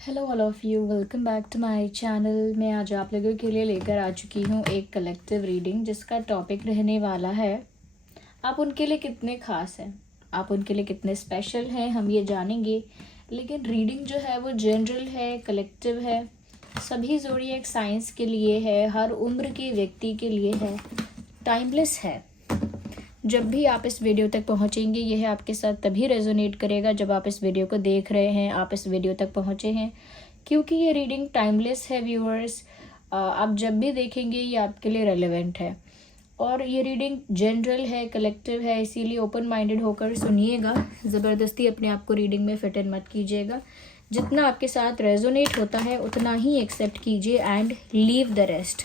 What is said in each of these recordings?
Hello all of you, welcome back to my channel. मैं आज आप लोगों के लिए लेकर आ चुकी हूँ एक कलेक्टिव रीडिंग जिसका टॉपिक रहने वाला है आप उनके लिए कितने ख़ास हैं, आप उनके लिए कितने स्पेशल हैं, हम ये जानेंगे। लेकिन रीडिंग जो है वो जनरल है, कलेक्टिव है, सभी ज़ोडिएक साइंस के लिए है, हर उम्र के व्यक्ति के लिए है, टाइमलेस है। जब भी आप इस वीडियो तक पहुंचेंगे यह आपके साथ तभी रेजोनेट करेगा जब आप इस वीडियो को देख रहे हैं, आप इस वीडियो तक पहुंचे हैं, क्योंकि ये रीडिंग टाइमलेस है व्यूअर्स। आप जब भी देखेंगे ये आपके लिए रेलेवेंट है। और ये रीडिंग जनरल है, कलेक्टिव है, इसीलिए ओपन माइंडेड होकर सुनिएगा। ज़बरदस्ती अपने आप को रीडिंग में फिट इन मत कीजिएगा। जितना आपके साथ रेजोनेट होता है उतना ही एक्सेप्ट कीजिए एंड लीव द रेस्ट।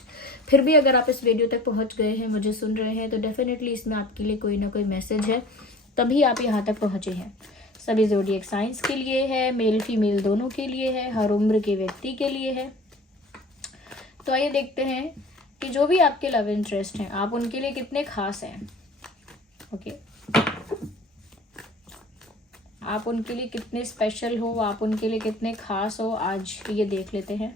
फिर भी अगर आप इस वीडियो तक पहुंच गए हैं, मुझे सुन रहे हैं, तो डेफिनेटली इसमें आपके लिए कोई ना कोई मैसेज है, तभी आप यहाँ तक पहुँचे हैं। सभी ज़ोडिएक साइंस के लिए है, मेल फीमेल दोनों के लिए है, हर उम्र के व्यक्ति के लिए है। तो आइए देखते हैं कि जो भी आपके लव इंटरेस्ट हैं आप उनके लिए कितने खास हैं। ओके, आप उनके लिए कितने स्पेशल हो, आप उनके लिए कितने खास हो, आज ये देख लेते हैं।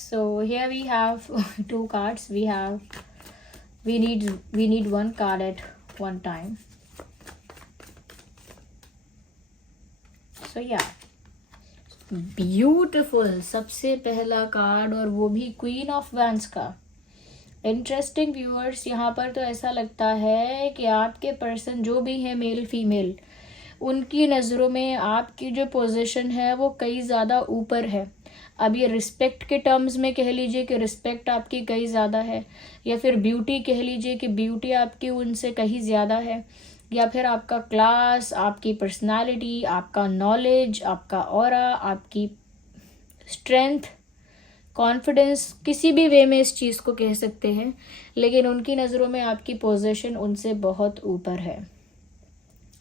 So here we have two cards. We need one card at one time. So yeah, beautiful. सबसे पहला कार्ड और वो भी क्वीन ऑफ वैंड्स का। इंटरेस्टिंग व्यूअर्स, यहाँ पर तो ऐसा लगता है कि आपके पर्सन जो भी है, मेल फीमेल, उनकी नज़रों में आपकी जो पोजीशन है वो कई ज़्यादा ऊपर है। अब ये रिस्पेक्ट के टर्म्स में कह लीजिए कि रिस्पेक्ट आपकी कहीं ज़्यादा है, या फिर ब्यूटी कह लीजिए कि ब्यूटी आपकी उनसे कहीं ज़्यादा है, या फिर आपका क्लास, आपकी पर्सनालिटी, आपका नॉलेज, आपका ऑरा, आपकी स्ट्रेंथ, कॉन्फिडेंस, किसी भी वे में इस चीज़ को कह सकते हैं। लेकिन उनकी नज़रों में आपकी पोजीशन उनसे बहुत ऊपर है।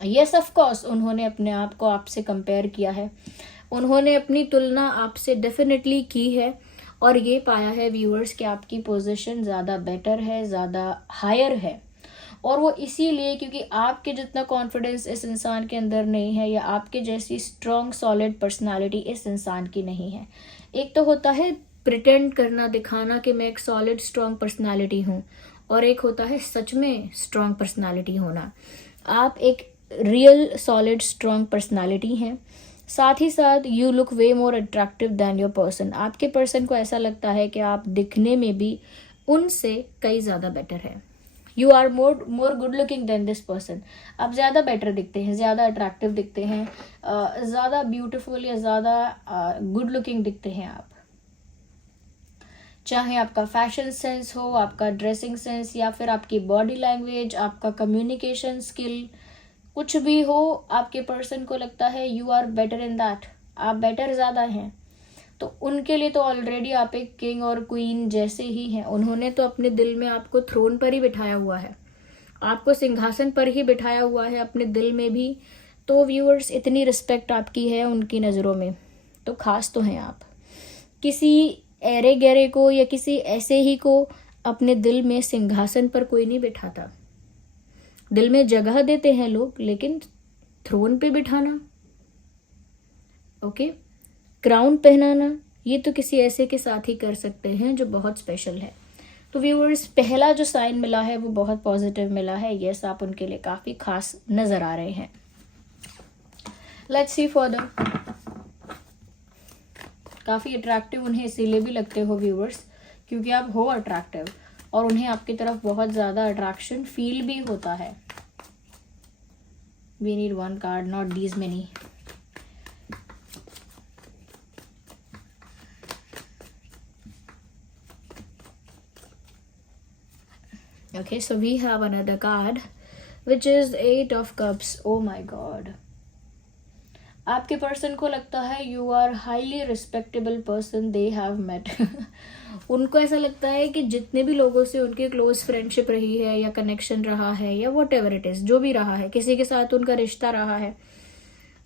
यस ऑफ कोर्स, उन्होंने अपने आप को आपसे कंपेयर किया है, उन्होंने अपनी तुलना आपसे डेफिनेटली की है और ये पाया है व्यूअर्स कि आपकी पोजीशन ज़्यादा बेटर है, ज़्यादा हायर है। और वो इसीलिए क्योंकि आपके जितना कॉन्फिडेंस इस इंसान के अंदर नहीं है, या आपके जैसी स्ट्रॉन्ग सॉलिड पर्सनालिटी इस इंसान की नहीं है। एक तो होता है प्रिटेंड करना, दिखाना कि मैं एक सॉलिड स्ट्रॉन्ग पर्सनालिटी हूँ, और एक होता है सच में स्ट्रॉन्ग पर्सनालिटी होना। आप एक रियल सॉलिड स्ट्रॉन्ग पर्सनालिटी हैं। साथ ही साथ you look way more attractive then your person. आपके पर्सन को ऐसा लगता है कि आप दिखने में भी उनसे कई ज़्यादा बेटर है। You are more good looking than this person. आप ज़्यादा बेटर दिखते हैं, ज़्यादा अट्रैक्टिव दिखते हैं, ज़्यादा ब्यूटीफुल या ज़्यादा गुड लुकिंग दिखते हैं आप। चाहे आपका फैशन सेंस हो, आपका ड्रेसिंग सेंस, या फिर आपकी बॉडी लैंग्वेज, आपका कम्युनिकेशन स्किल, कुछ भी हो, आपके पर्सन को लगता है you are better in that, आप बेटर ज़्यादा हैं। तो उनके लिए तो ऑलरेडी आप एक किंग और क्वीन जैसे ही हैं। उन्होंने तो अपने दिल में आपको थ्रोन पर ही बिठाया हुआ है, आपको सिंहासन पर ही बिठाया हुआ है, अपने दिल में भी। तो व्यूअर्स, इतनी रिस्पेक्ट आपकी है उनकी नज़रों में, तो खास तो हैं आप। किसी ऐरे गहरे को या किसी ऐसे ही को अपने दिल में सिंहासन पर कोई नहीं बिठाता। दिल में जगह देते हैं लोग, लेकिन थ्रोन पे बिठाना, ओके, क्राउन पहनाना, ये तो किसी ऐसे के साथ ही कर सकते हैं जो बहुत स्पेशल है। तो व्यूअर्स, पहला जो साइन मिला है वो बहुत पॉजिटिव मिला है। यस, आप उनके लिए काफ़ी खास नज़र आ रहे हैं। Let's see further. काफ़ी अट्रैक्टिव उन्हें इसीलिए भी लगते हो व्यूअर्स क्योंकि आप हो अट्रैक्टिव, और उन्हें आपकी तरफ बहुत ज़्यादा अट्रैक्शन फील भी होता है। We need one card, not these many. Okay, so we have another card which is 8 of Cups. Oh my God. आपके पर्सन को लगता है you are highly respectable person they have met. उनको ऐसा लगता है कि जितने भी लोगों से उनकी क्लोज फ्रेंडशिप रही है, या कनेक्शन रहा है, या वॉट एवर इट इज़, जो भी रहा है, किसी के साथ उनका रिश्ता रहा है,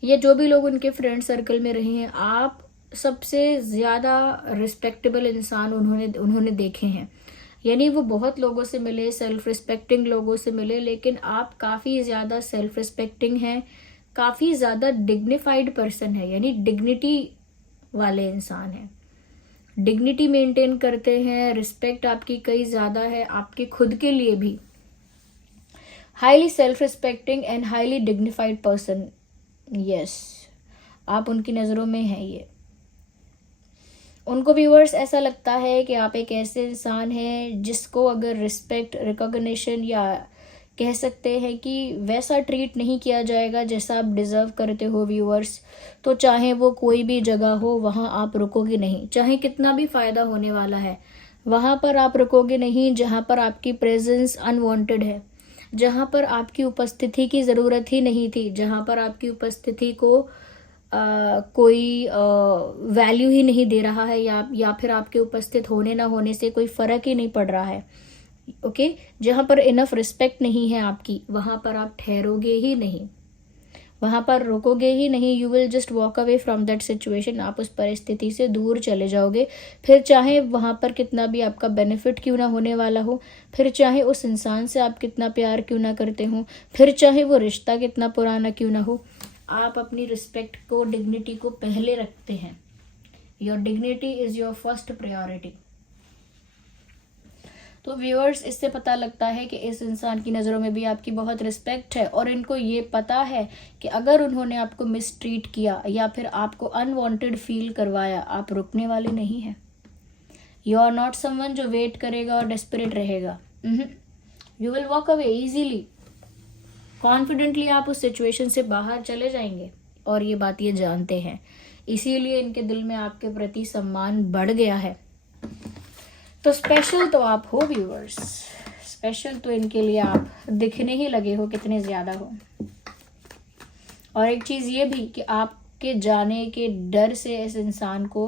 या जो भी लोग उनके फ्रेंड सर्कल में रहे हैं, आप सबसे ज़्यादा रिस्पेक्टेबल इंसान उन्होंने देखे हैं। यानी वो बहुत लोगों से मिले, सेल्फ रिस्पेक्टिंग लोगों से मिले, लेकिन आप काफ़ी ज़्यादा सेल्फ रिस्पेक्टिंग हैं, काफ़ी ज़्यादा डिग्निफाइड पर्सन है, यानी डिग्निटी वाले इंसान हैं, डिग्निटी मेंटेन करते हैं, रिस्पेक्ट आपकी कई ज़्यादा है, आपके खुद के लिए भी। Highly self respecting and highly dignified person, yes, आप उनकी नज़रों में हैं ये। उनको व्यूअर्स ऐसा लगता है कि आप एक ऐसे इंसान हैं जिसको अगर रिस्पेक्ट, रिकॉग्निशन या कह सकते हैं कि वैसा ट्रीट नहीं किया जाएगा जैसा आप डिज़र्व करते हो व्यूअर्स, तो चाहे वो कोई भी जगह हो वहाँ आप रुकोगे नहीं, चाहे कितना भी फ़ायदा होने वाला है वहाँ पर आप रुकोगे नहीं जहाँ पर आपकी प्रेजेंस अनवांटेड है, जहाँ पर आपकी उपस्थिति की ज़रूरत ही नहीं थी, जहाँ पर आपकी उपस्थिति को कोई वैल्यू ही नहीं दे रहा है, या फिर आपके उपस्थित होने ना होने से कोई फ़र्क ही नहीं पड़ रहा है। ओके, जहाँ पर इनफ रिस्पेक्ट नहीं है आपकी, वहाँ पर आप ठहरोगे ही नहीं, वहाँ पर रुकोगे ही नहीं। You will just walk away from that situation, आप उस परिस्थिति से दूर चले जाओगे। फिर चाहे वहाँ पर कितना भी आपका बेनिफिट क्यों ना होने वाला हो, फिर चाहे उस इंसान से आप कितना प्यार क्यों ना करते हो, फिर चाहे वो रिश्ता कितना पुराना क्यों ना हो, आप अपनी रिस्पेक्ट को, डिग्निटी को पहले रखते हैं। Your dignity is your first priority. तो व्यूअर्स, इससे पता लगता है कि इस इंसान की नज़रों में भी आपकी बहुत रिस्पेक्ट है और इनको ये पता है कि अगर उन्होंने आपको मिसट्रीट किया या फिर आपको अनवांटेड फील करवाया, आप रुकने वाले नहीं हैं। यू आर नॉट समवन जो वेट करेगा और डेस्परेट रहेगा। You will walk away easily, confidently आप उस सिचुएशन से बाहर चले जाएंगे और ये बात ये जानते हैं, इसीलिए इनके दिल में आपके प्रति सम्मान बढ़ गया है। तो स्पेशल तो आप हो व्यूअर्स, स्पेशल तो इनके लिए आप दिखने ही लगे हो कितने ज़्यादा हो। और एक चीज़ ये भी कि आपके जाने के डर से इस इंसान को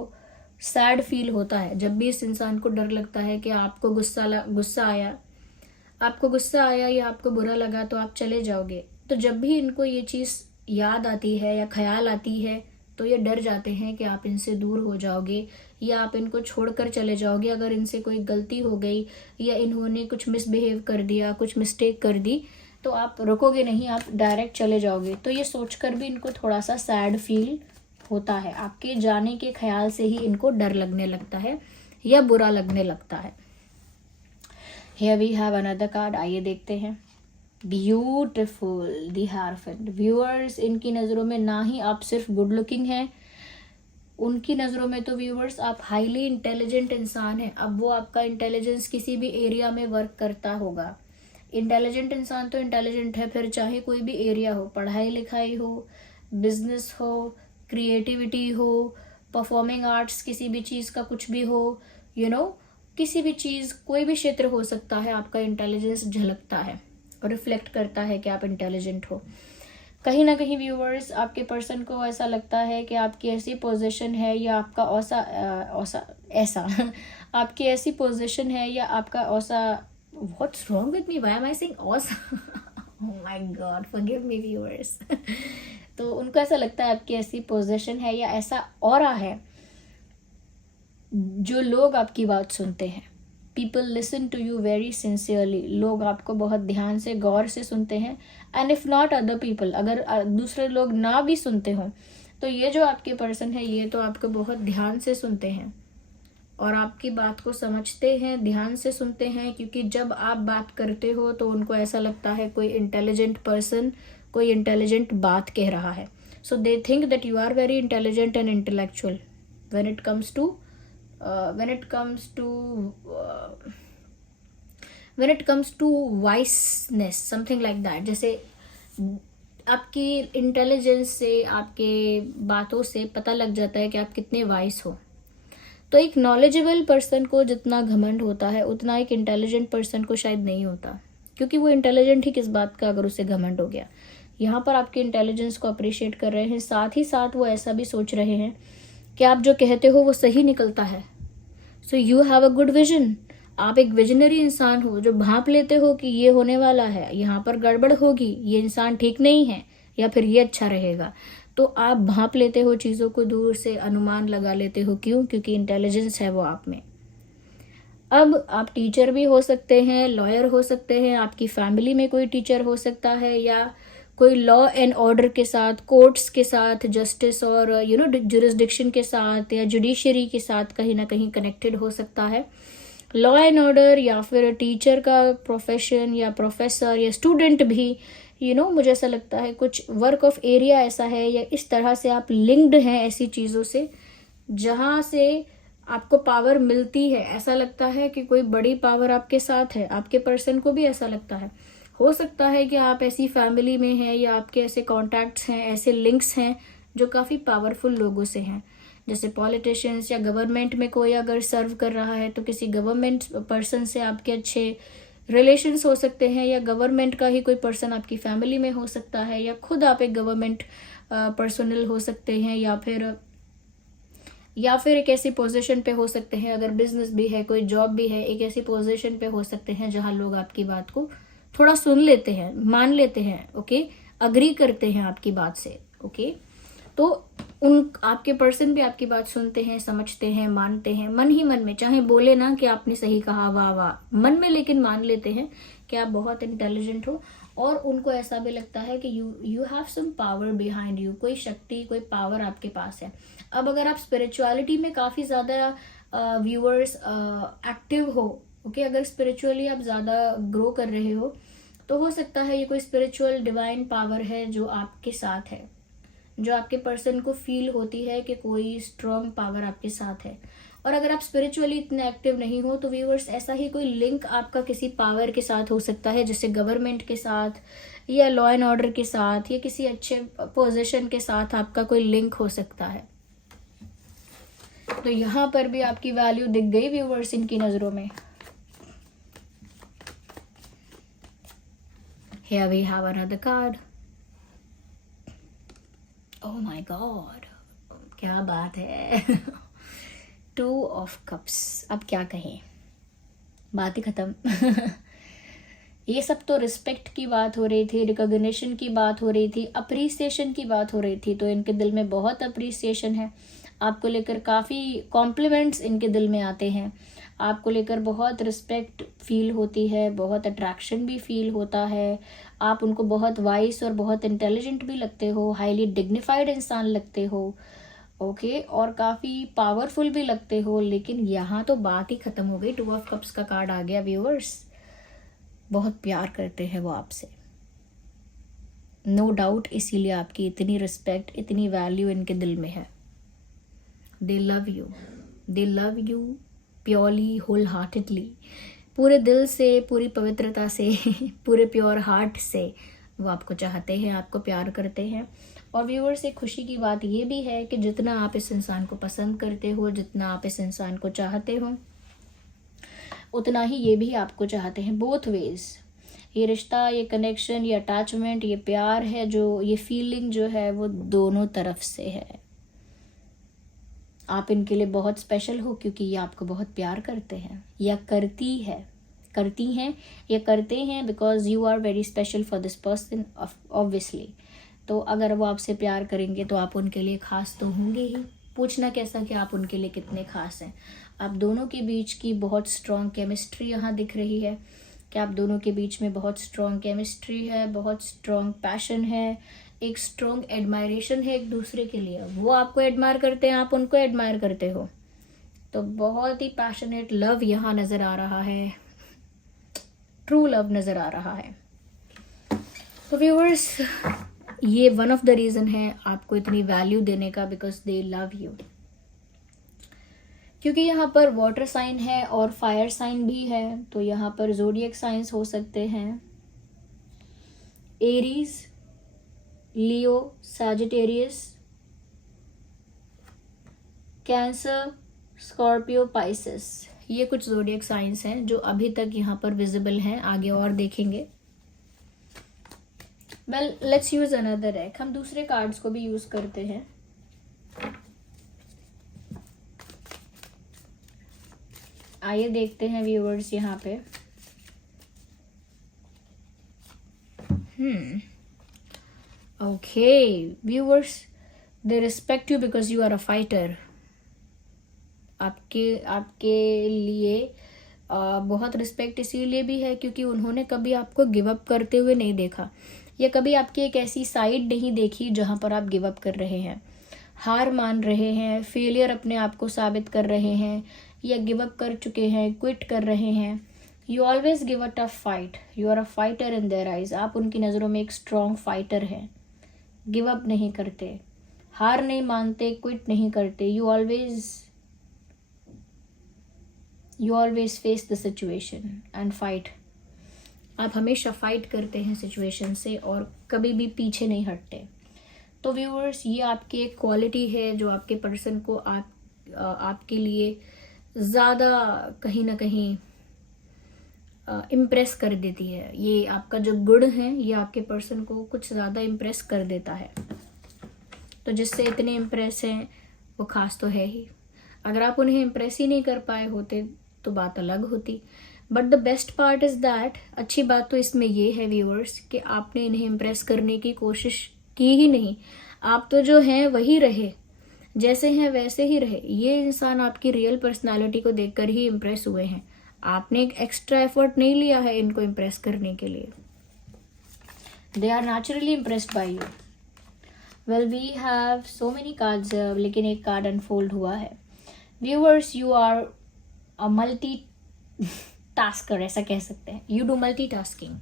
सैड फील होता है। जब भी इस इंसान को डर लगता है कि आपको गुस्सा आया या आपको बुरा लगा तो आप चले जाओगे, तो जब भी इनको ये चीज़ याद आती है या ख्याल आती है तो ये डर जाते हैं कि आप इनसे दूर हो जाओगे या आप इनको छोड़कर चले जाओगे। अगर इनसे कोई गलती हो गई या इन्होंने कुछ मिसबिहेव कर दिया, कुछ मिस्टेक कर दी, तो आप रुकोगे नहीं, आप डायरेक्ट चले जाओगे। तो ये सोचकर भी इनको थोड़ा सा सैड फील होता है, आपके जाने के ख्याल से ही इनको डर लगने लगता है या बुरा लगने लगता है। Here we have another card, आइए देखते हैं। Beautiful the हायरफेंट। व्यूअर्स, इनकी नज़रों में ना ही आप सिर्फ गुड लुकिंग हैं, उनकी नज़रों में तो व्यूअर्स आप हाईली इंटेलिजेंट इंसान हैं। अब वो आपका इंटेलिजेंस किसी भी एरिया में वर्क करता होगा। इंटेलिजेंट इंसान तो इंटेलिजेंट है, फिर चाहे कोई भी एरिया हो, पढ़ाई लिखाई हो, बिजनेस हो, क्रिएटिविटी हो, परफॉर्मिंग आर्ट्स, किसी भी चीज़ का कुछ भी हो, किसी भी चीज़, कोई भी क्षेत्र हो सकता है, आपका इंटेलिजेंस झलकता है और रिफ्लेक्ट करता है कि आप इंटेलिजेंट हो। कहीं ना कहीं व्यूअर्स, आपके पर्सन को ऐसा लगता है कि आपकी ऐसी पोजीशन है या आपका ऐसा आपकी ऐसी पोजीशन है या आपका what's wrong with me, why am I saying oh my God, forgive me viewers. तो उनको ऐसा लगता है आपकी ऐसी पोजीशन है या ऐसा ऑरा है जो लोग आपकी बात सुनते हैं। People listen to you very sincerely, लोग आपको बहुत ध्यान से, गौर से सुनते हैं। And if not other people, अगर दूसरे लोग ना भी सुनते हों तो ये जो आपके पर्सन है ये तो आपको बहुत ध्यान से सुनते हैं और आपकी बात को समझते हैं, ध्यान से सुनते हैं, क्योंकि जब आप बात करते हो तो उनको ऐसा लगता है कोई इंटेलिजेंट पर्सन कोई इंटेलिजेंट बात कह रहा है। So they think that you are very intelligent and intellectual when it comes to wiseness, something like that। जैसे आपकी इंटेलिजेंस से, आपके बातों से पता लग जाता है कि आप कितने वाइस हो। तो एक नॉलेजेबल पर्सन को जितना घमंड होता है उतना एक इंटेलिजेंट पर्सन को शायद नहीं होता, क्योंकि वो इंटेलिजेंट ही किस बात का अगर उसे घमंड हो गया। यहाँ पर आपके इंटेलिजेंस को अप्रिशिएट कर रहे हैं, साथ ही साथ वो ऐसा भी सोच रहे हैं कि आप जो कहते हो वो सही निकलता है। So you have a good vision, आप एक विजनरी इंसान हो जो भांप लेते हो कि ये होने वाला है, यहाँ पर गड़बड़ होगी, ये इंसान ठीक नहीं है या फिर ये अच्छा रहेगा। तो आप भांप लेते हो चीज़ों को, दूर से अनुमान लगा लेते हो। क्यों? क्योंकि इंटेलिजेंस है वो आप में। अब आप टीचर भी हो सकते हैं, लॉयर हो सकते हैं, आपकी फैमिली में कोई टीचर हो सकता है या कोई लॉ एंड ऑर्डर के साथ, कोर्ट्स के साथ, जस्टिस और जुरिस्डिक्शन के साथ या जुडिशरी के साथ कहीं ना कहीं कनेक्टेड हो सकता है। लॉ एंड ऑर्डर या फिर टीचर का प्रोफेशन या प्रोफेसर या स्टूडेंट भी, मुझे ऐसा लगता है कुछ वर्क ऑफ एरिया ऐसा है या इस तरह से आप लिंक्ड हैं ऐसी चीज़ों से जहाँ से आपको पावर मिलती है। ऐसा लगता है कि कोई बड़ी पावर आपके साथ है, आपके पर्सन को भी ऐसा लगता है। हो सकता है कि आप ऐसी फैमिली में हैं या आपके ऐसे कॉन्टैक्ट्स हैं, ऐसे लिंक्स हैं जो काफ़ी पावरफुल लोगों से हैं, जैसे पॉलिटिशियंस या गवर्नमेंट में कोई अगर सर्व कर रहा है तो किसी गवर्नमेंट पर्सन से आपके अच्छे रिलेशंस हो सकते हैं, या गवर्नमेंट का ही कोई पर्सन आपकी फैमिली में हो सकता है, या खुद आप एक गवर्नमेंट पर्सनल हो सकते हैं, या फिर एक ऐसी पोजीशन पे हो सकते हैं, अगर बिजनेस भी है, कोई जॉब भी है, एक ऐसी पोजीशन पे हो सकते हैं जहां लोग आपकी बात को थोड़ा सुन लेते हैं, मान लेते हैं, ओके, अग्री करते हैं आपकी बात से, ओके। तो उन आपके पर्सन भी आपकी बात सुनते हैं, समझते हैं, मानते हैं, मन ही मन में, चाहे बोले ना कि आपने सही कहा, वाह वाह, मन में लेकिन मान लेते हैं कि आप बहुत इंटेलिजेंट हो। और उनको ऐसा भी लगता है कि you have some power behind you, कोई शक्ति, कोई पावर आपके पास है। अब अगर आप स्पिरिचुअलिटी में काफ़ी ज़्यादा व्यूअर्स एक्टिव हो, ओके, अगर स्पिरिचुअली आप ज़्यादा ग्रो कर रहे हो तो हो सकता है ये कोई स्पिरिचुअल डिवाइन पावर है जो आपके साथ है, जो आपके पर्सन को फील होती है कि कोई स्ट्रॉन्ग पावर आपके साथ है। और अगर आप स्पिरिचुअली इतने एक्टिव नहीं हो तो व्यूअर्स ऐसा ही कोई लिंक आपका किसी पावर के साथ हो सकता है, जैसे गवर्नमेंट के साथ या लॉ एंड ऑर्डर के साथ या किसी अच्छे पोजीशन के साथ आपका कोई लिंक हो सकता है। तो यहाँ पर भी आपकी वैल्यू दिख गई व्यूअर्स इनकी नज़रों में। Here we have another card. Oh my God, क्या बात है। 2 of Cups, अब क्या कहें, बात ही खत्म। ये सब तो रिस्पेक्ट की बात हो रही थी, रिकॉग्निशन की बात हो रही थी, अप्रिसिएशन की बात हो रही थी। तो इनके दिल में बहुत अप्रिसिएशन है, आपको लेकर काफ़ी कॉम्प्लीमेंट्स इनके दिल में आते हैं, आपको लेकर बहुत रिस्पेक्ट फील होती है, बहुत अट्रैक्शन भी फील होता है। आप उनको बहुत वाइस और बहुत इंटेलिजेंट भी लगते हो, हाईली डिग्निफाइड इंसान लगते हो, ओके, और काफ़ी पावरफुल भी लगते हो। लेकिन यहाँ तो बात ही ख़त्म हो गई, 2 ऑफ कप्स का कार्ड आ गया व्यूअर्स। बहुत प्यार करते हैं वो आपसे, नो डाउट, इसीलिए आपकी इतनी रिस्पेक्ट, इतनी वैल्यू इनके दिल में है। They love you purely, wholeheartedly, पूरे दिल से, पूरी पवित्रता से, पूरे प्योर हार्ट से वो आपको चाहते हैं, आपको प्यार करते हैं। और व्यूअर्स, एक खुशी की बात ये भी है कि जितना आप इस इंसान को पसंद करते हो, जितना आप इस इंसान को चाहते हो, उतना ही ये भी आपको चाहते हैं, बोथ वेज। ये रिश्ता, ये कनेक्शन, ये अटैचमेंट, ये प्यार है, जो ये फीलिंग जो है वो दोनों तरफ से है। आप इनके लिए बहुत स्पेशल हो क्योंकि ये आपको बहुत प्यार करते हैं, या करती हैं या करते हैं, because you are very special for this person obviously. तो अगर वो आपसे प्यार करेंगे तो आप उनके लिए खास तो होंगे ही। पूछना कैसा कि आप उनके लिए कितने खास हैं। आप दोनों के बीच की बहुत स्ट्रॉन्ग केमिस्ट्री यहाँ दिख रही है कि आप दोनों के बीच में बहुत स्ट्रॉन्ग केमिस्ट्री है, बहुत स्ट्रॉन्ग पैशन है, एक स्ट्रॉन्ग एडमायरेशन है एक दूसरे के लिए। वो आपको एडमायर करते हैं, आप उनको एडमायर करते हो। तो बहुत ही पैशनेट लव यहाँ नज़र आ रहा है, ट्रू लव नज़र आ रहा है। तो व्यूअर्स, ये वन ऑफ द रीज़न है आपको इतनी वैल्यू देने का, बिकॉज दे लव यू। क्योंकि यहाँ पर वाटर साइन है और फायर साइन भी है, तो यहाँ पर ज़ोडिएक साइंस हो सकते हैं, एरीज, लियो, सैजिटेरियस, कैंसर, स्कॉर्पियो, पाइसेस। ये कुछ ज़ोडिएक साइंस हैं जो अभी तक यहाँ पर विजिबल हैं, आगे और देखेंगे। Well, let's use another deck. हम दूसरे कार्ड्स को भी यूज करते हैं। आइए देखते हैं व्यूअर्स यहाँ पे। Okay viewers, they respect you because you are a fighter. आपके लिए बहुत रिस्पेक्ट इसीलिए भी है क्योंकि उन्होंने कभी आपको गिव अप करते हुए नहीं देखा। या कभी आपकी एक ऐसी साइड नहीं देखी जहाँ पर आप गिव अप कर रहे हैं, हार मान रहे हैं, फेलियर अपने आप को साबित कर रहे हैं, या गिव अप कर चुके हैं, क्विट कर रहे हैं। You always give a tough fight, you are a fighter in their eyes. आप उनकी नज़रों में एक स्ट्रॉन्ग फाइटर हैं, गिव अप नहीं करते, हार नहीं मानते, क्विट नहीं करते। You always face the situation and fight. आप हमेशा फाइट करते हैं सिचुएशन से और कभी भी पीछे नहीं हटते। तो व्यूअर्स, ये आपकी एक क्वालिटी है जो आपके पर्सन को आपके लिए ज़्यादा कहीं ना कहीं इम्प्रेस कर देती है। ये आपका जो गुण है ये आपके पर्सन को कुछ ज़्यादा इम्प्रेस कर देता है। तो जिससे इतने इम्प्रेस हैं वो खास तो है ही। अगर आप उन्हें इम्प्रेस ही नहीं कर पाए होते तो बात अलग होती। But the best part is that, अच्छी बात तो इसमें ये है व्यूअर्स कि आपने इन्हें इम्प्रेस करने की कोशिश की ही नहीं। आप तो जो हैं वही रहे, जैसे हैं वैसे ही रहे। ये इंसान आपकी रियल पर्सनालिटी को देखकर ही इम्प्रेस हुए हैं। आपने एक एक्स्ट्रा एफर्ट नहीं लिया है इनको इम्प्रेस करने के लिए। They are naturally impressed by you. Well, we have so many cards, लेकिन एक कार्ड अनफोल्ड हुआ है। Viewers, you are a multitasker, ऐसा कह सकते हैं। You do multitasking.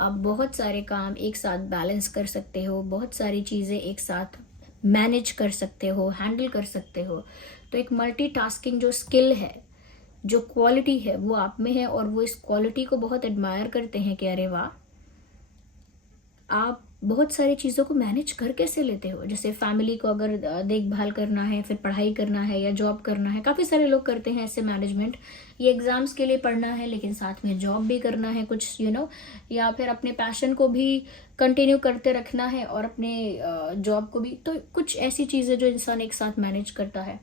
आप बहुत सारे काम एक साथ बैलेंस कर सकते हो, बहुत सारी चीज़ें एक साथ मैनेज कर सकते हो, हैंडल कर सकते हो। तो एक मल्टी टास्किंग जो स्किल है, जो क्वालिटी है, वो आप में है और वो इस क्वालिटी को बहुत एडमायर करते हैं कि अरे वाह, आप बहुत सारी चीज़ों को मैनेज कर कैसे लेते हो। जैसे फैमिली को अगर देखभाल करना है, फिर पढ़ाई करना है या जॉब करना है, काफ़ी सारे लोग करते हैं ऐसे मैनेजमेंट। ये एग्ज़ाम्स के लिए पढ़ना है लेकिन साथ में जॉब भी करना है कुछ, या फिर अपने पैशन को भी कंटिन्यू करते रखना है और अपने जॉब को भी। तो कुछ ऐसी चीज़ें जो इंसान एक साथ मैनेज करता है।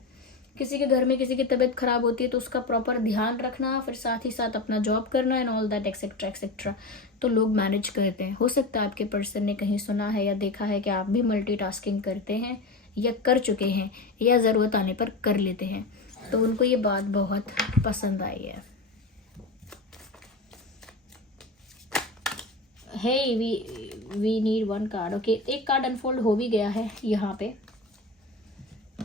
किसी के घर में किसी की तबीयत खराब होती है तो उसका प्रॉपर ध्यान रखना, फिर साथ ही साथ अपना जॉब करना and all that etcetera etcetera. तो लोग मैनेज करते हैं। हो सकता है आपके पर्सन ने कहीं सुना है या देखा है कि आप भी मल्टीटास्किंग करते हैं या कर चुके हैं या ज़रूरत आने पर कर लेते हैं। तो उनको ये बात बहुत पसंद आई है। Hey, we need one card. Okay, एक कार्ड अनफोल्ड हो भी गया है यहाँ पे।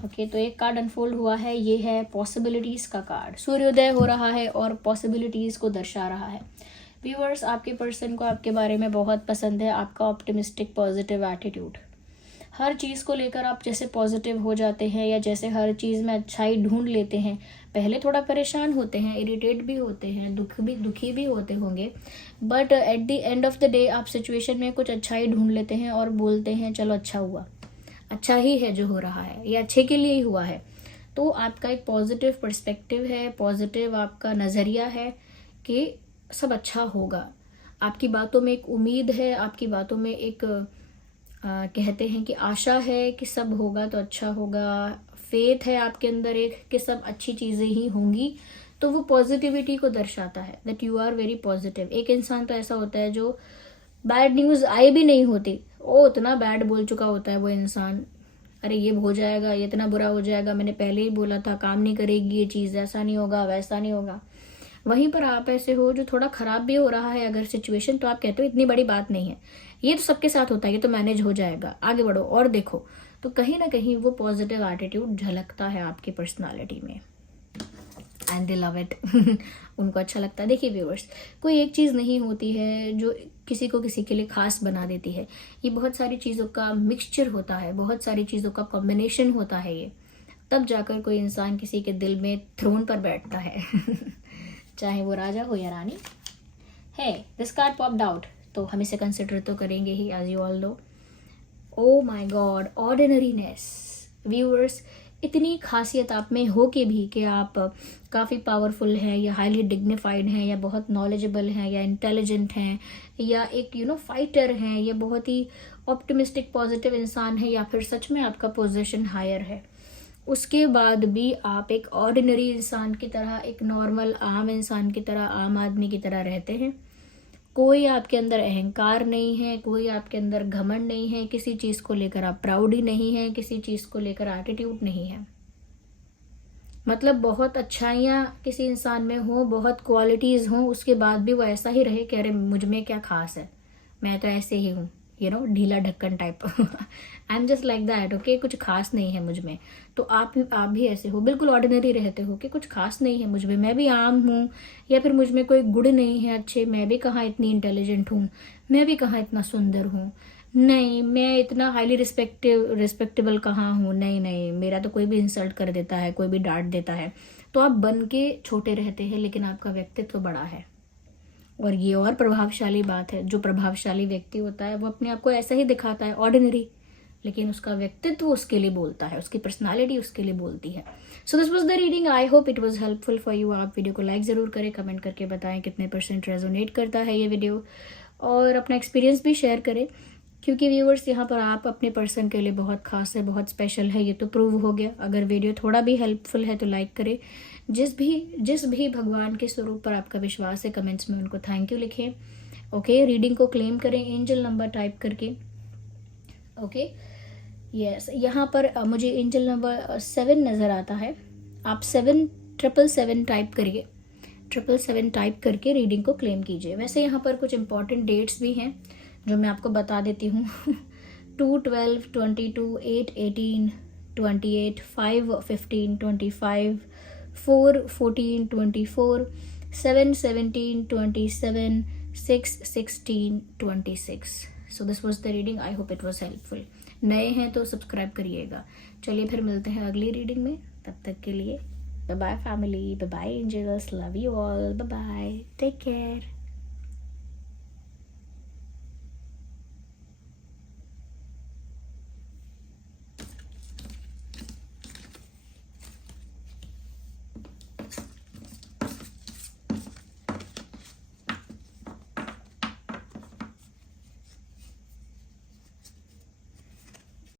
ओके, तो एक कार्ड अनफोल्ड हुआ है, ये है पॉसिबिलिटीज़ का कार्ड। सूर्योदय हो रहा है और पॉसिबिलिटीज़ को दर्शा रहा है। व्यूअर्स, आपके पर्सन को आपके बारे में बहुत पसंद है आपका ऑप्टिमिस्टिक पॉजिटिव एटीट्यूड। हर चीज़ को लेकर आप जैसे पॉजिटिव हो जाते हैं या जैसे हर चीज़ में अच्छाई ढूंढ लेते हैं। पहले थोड़ा परेशान होते हैं, इरिटेट भी होते हैं, दुखी भी होते होंगे, but at the end of the day आप सिचुएशन में कुछ अच्छाई ढूंढ लेते हैं और बोलते हैं चलो अच्छा हुआ, अच्छा ही है जो हो रहा है, ये अच्छे के लिए ही हुआ है। तो आपका एक पॉजिटिव पर्सपेक्टिव है, पॉजिटिव आपका नज़रिया है कि सब अच्छा होगा। आपकी बातों में एक उम्मीद है, आपकी बातों में एक कहते हैं कि आशा है कि सब होगा तो अच्छा होगा। फेथ है आपके अंदर एक कि सब अच्छी चीज़ें ही होंगी। तो वो पॉजिटिविटी को दर्शाता है that you are very positive. एक इंसान तो ऐसा होता है जो बैड न्यूज़ आई भी नहीं होती, ओ इतना बैड बोल चुका होता है वो इंसान, अरे ये हो जाएगा, ये इतना बुरा हो जाएगा, मैंने पहले ही बोला था, काम नहीं करेगी ये चीज़, ऐसा नहीं होगा, वैसा नहीं होगा। वहीं पर आप ऐसे हो जो थोड़ा ख़राब भी हो रहा है अगर सिचुएशन, तो आप कहते हो इतनी बड़ी बात नहीं है, ये तो सबके साथ होता है, ये तो मैनेज हो जाएगा, आगे बढ़ो और देखो। तो कहीं ना कहीं वो पॉजिटिव एटीट्यूड झलकता है आपकी पर्सनालिटी में एंड दे लव इट। उनको अच्छा लगता है। देखिए व्यूअर्स, कोई एक चीज़ नहीं होती है जो किसी को किसी के लिए खास बना देती है। ये बहुत सारी चीज़ों का मिक्सचर होता है, बहुत सारी चीज़ों का कॉम्बिनेशन होता है ये, तब जाकर कोई इंसान किसी के दिल में थ्रोन पर बैठता है। चाहे वो राजा हो या रानी है। दिस कार्ड पॉप्ड आउट, तो हम इसे कंसिडर तो करेंगे ही, as you all know. Oh my God, ordinariness. Viewers, इतनी खासियत आप में हो के भी कि आप काफ़ी पावरफुल हैं या हाईली डिग्निफाइड हैं या बहुत नॉलेजेबल हैं या इंटेलिजेंट हैं या एक फाइटर हैं या बहुत ही ऑप्टिमिस्टिक पॉजिटिव इंसान है या फिर सच में आपका पोजीशन हायर है, उसके बाद भी आप एक ऑर्डिनरी इंसान की तरह, एक नॉर्मल आम इंसान की तरह, आम आदमी की तरह रहते हैं। कोई आपके अंदर अहंकार नहीं है, कोई आपके अंदर घमंड नहीं है, किसी चीज़ को लेकर आप प्राउड ही नहीं है, किसी चीज़ को लेकर एटीट्यूड नहीं है। मतलब बहुत अच्छाइयाँ किसी इंसान में हो, बहुत क्वालिटीज़ हों, उसके बाद भी वो ऐसा ही रहे कि अरे मुझ में क्या खास है, मैं तो ऐसे ही हूँ, ढीला ढक्कन type. I am just like that, okay. कुछ खास नहीं है मुझ में। तो आप भी ऐसे हो, बिल्कुल ऑर्डिनरी रहते हो कि कुछ खास नहीं है मुझ में, मैं भी आम हूँ, या फिर मुझ में कोई गुण नहीं है अच्छे, मैं भी कहाँ इतनी इंटेलिजेंट हूँ, मैं भी कहाँ इतना सुंदर हूँ, नहीं मैं इतना हाईली रिस्पेक्टेबल कहाँ हूँ, नहीं नहीं, मेरा तो कोई भी इंसल्ट कर देता है, कोई भी डांट देता है। तो आप बन के छोटे रहते हैं, लेकिन आपका व्यक्तित्व बड़ा है। और ये और प्रभावशाली बात है, जो प्रभावशाली व्यक्ति होता है वो अपने आप को ऐसा ही दिखाता है, ऑर्डिनरी, लेकिन उसका व्यक्तित्व उसके लिए बोलता है, उसकी पर्सनालिटी उसके लिए बोलती है। So this was the reading, I hope it was helpful for you. आप वीडियो को लाइक ज़रूर करें, कमेंट करके बताएं कितने % रेजोनेट करता है ये वीडियो, और अपना एक्सपीरियंस भी शेयर करें, क्योंकि व्यूअर्स यहाँ पर आप अपने पर्सन के लिए बहुत खास है, बहुत स्पेशल है, ये तो प्रूव हो गया। अगर वीडियो थोड़ा भी हेल्पफुल है तो लाइक करें। जिस भी भगवान के स्वरूप पर आपका विश्वास है, कमेंट्स में उनको थैंक यू लिखें, ओके। रीडिंग को क्लेम करें एंजल नंबर टाइप करके, ओके। यस, यहाँ पर मुझे एंजल नंबर 7 नज़र आता है। आप 777 टाइप करिए, 777 टाइप करके रीडिंग को क्लेम कीजिए। वैसे यहाँ पर कुछ इंपॉर्टेंट डेट्स भी हैं जो मैं आपको बता देती हूँ। 2/12, 22, 8/18, 28, 5/15, 25, 4/14, 24, 7/17, 27, 6/16, 26। So this was the reading, I hope it was helpful. नए हैं तो सब्सक्राइब करिएगा। चलिए फिर मिलते हैं अगली रीडिंग में, तब तक के लिए bye bye family, bye bye angels, love you all, bye bye, take care.